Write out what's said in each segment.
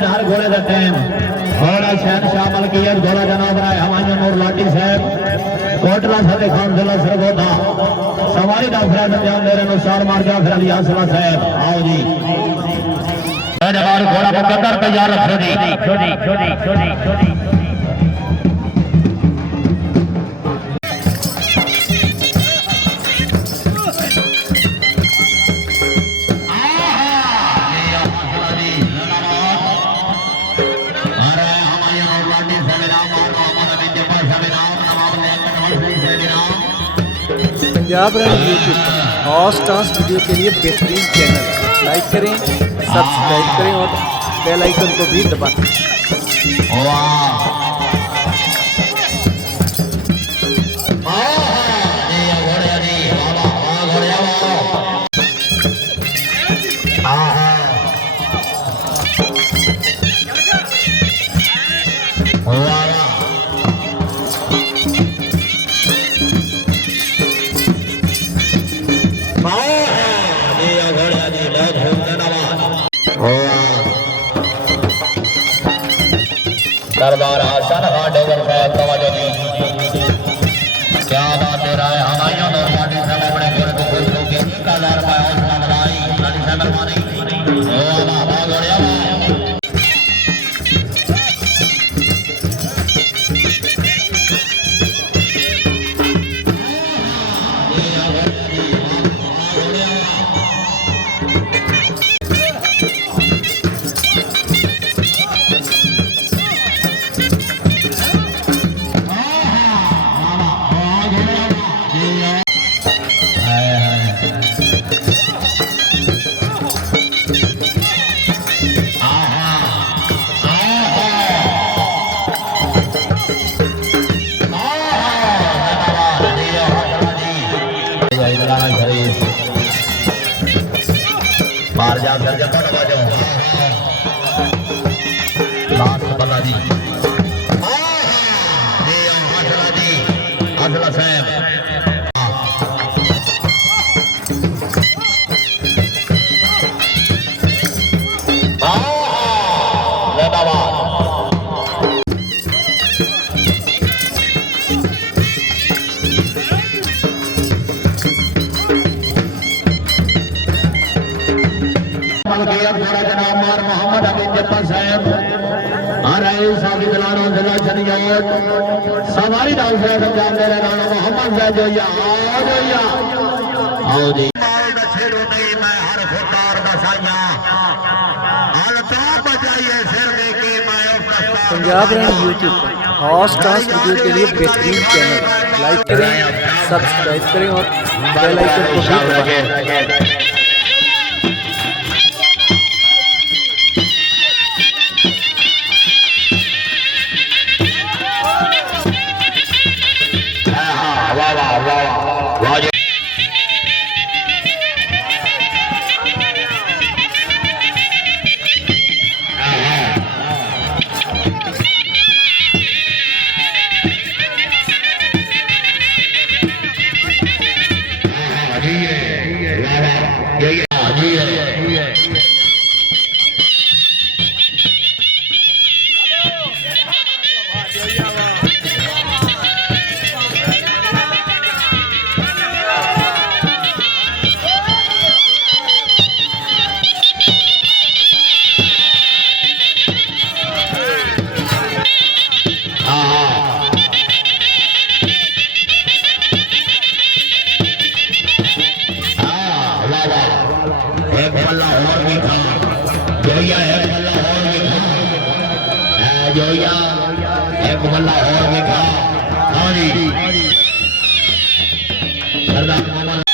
जनाधार घोड़े देते हैं घोड़ा शहन शामिल किया घोड़ा जनाब राय हमारे नूर लाठी साहब कोटला सदे खान जिला सरगोधा सवारी का फैसला अंजाम दे रहे अनुसार मार जा फिर अली आसला साहब आओ जी घोड़ा मुकद्दर तैयार रखो जी Punjab run YouTube horse dance video के लिए बेहतरीन चैनल लाइक करें, सब्सक्राइब करें और बेल आइकन को भी दबाएं। दरबार हासन खान डोगर साहब तवज्जो जी क्या बात है राय हमारे और पार्टी साहब अपने घर को खुश होकर 1000 रुपए हौसला बढ़ाई लाली साहब मेहरबानी ओ अल्लाह भाग गया बाहर जाकर जब नवाजो लास्ट बल्ला जी आसला साहब घोड़ा जनाब मार मोहम्मद अमीन जप्पा साहब आ रहे साथी दिलानो जिला शनियात सवारी डाल साहब अंजाम दे रहे राणा मोहम्मद साहब जोया आओ जी माल दा छेड़ो नहीं मैं हर फुकार दसाइया हाल तो बजाइए सिर दे के मैं Punjab run YouTube horse dance video के लिए बेहतरीन चैनल लाइक करें, सब्सक्राइब करें और बेल आइकन को भी दबाएं। जोया एक बल्ला और देखा हारी सरदार मोहम्मद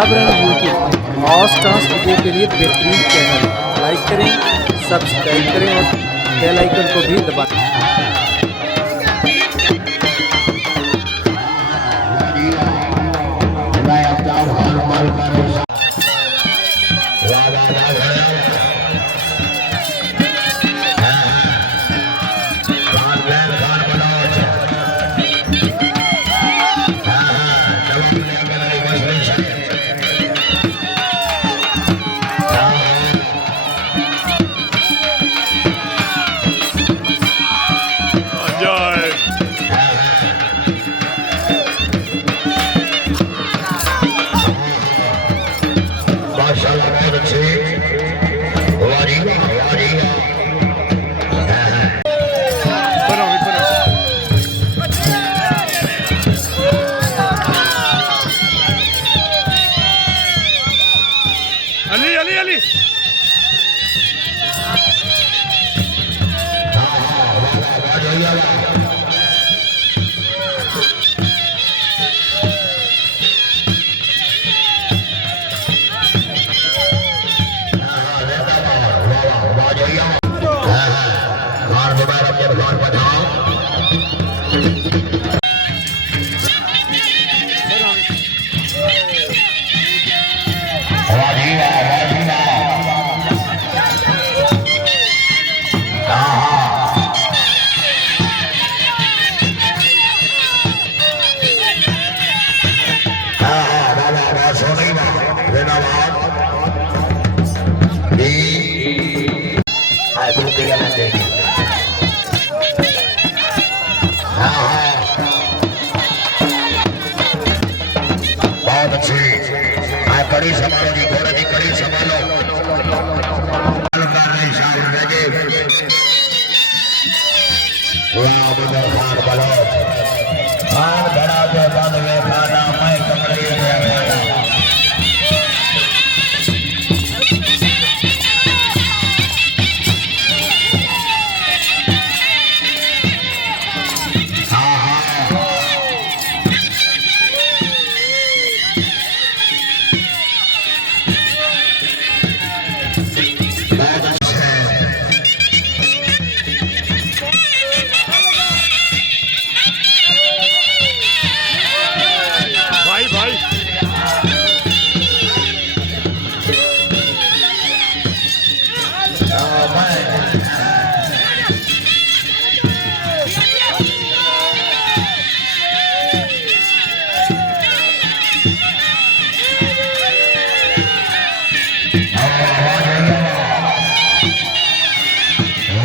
पंजाब रन यूट्यूब और डांस वीडियो के लिए बेहतरीन चैनल। लाइक करें, सब्सक्राइब करें और बेल आइकन को भी दबाएं। Ali, Ali, Ali. बहुत अच्छी कड़ी संभालो जी, घोड़े की कड़ी संभालो। घड़ा के बंद में खाना मैं कमरे में खाना। भाई भाई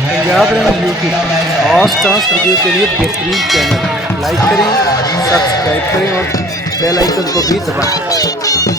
पंजाब रन यूट्यूब और डांस वीडियो के लिए बेहतरीन चैनल। लाइक करें, सब्सक्राइब करें और बेल आइकन को भी दबाएं।